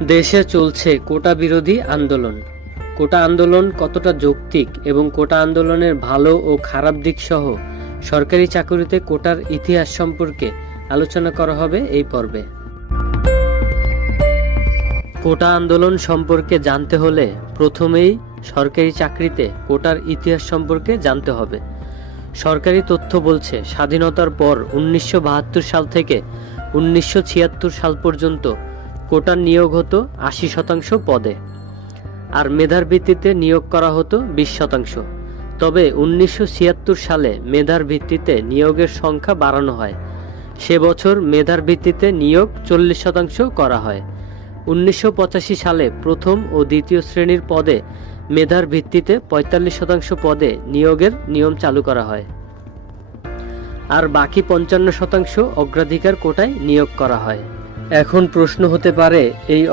দেশে চলছে কোটা বিরোধী আন্দোলন। কোটা আন্দোলন কতটা যৌক্তিক এবং কোটা আন্দোলনের ভালো ও খারাপ দিক সহ সরকারি চাকুরিতে কোটার ইতিহাস সম্পর্কে আলোচনা করা হবে এই পর্বে। কোটা আন্দোলন সম্পর্কে জানতে হলে প্রথমেই সরকারি চাকরিতে কোটার ইতিহাস সম্পর্কে জানতে হবে। সরকারি তথ্য বলছে স্বাধীনতার পর 1972 সাল থেকে 1976 সাল পর্যন্ত কোটার নিয়োগ হতো 80% পদে, আর মেধার ভিত্তিতে নিয়োগ করা হতো 20%। তবে 1976 সালে মেধার ভিত্তিতে নিয়োগের সংখ্যা বাড়ানো হয়। সে বছর মেধার ভিত্তিতে নিয়োগ 40% করা হয়। 1985 সালে প্রথম ও দ্বিতীয় শ্রেণীর পদে মেধার ভিত্তিতে 45% পদে নিয়োগের নিয়ম চালু করা হয়, আর বাকি 55% অগ্রাধিকার কোটায় নিয়োগ করা হয়। এখন প্রশ্ন হতে পারে, এই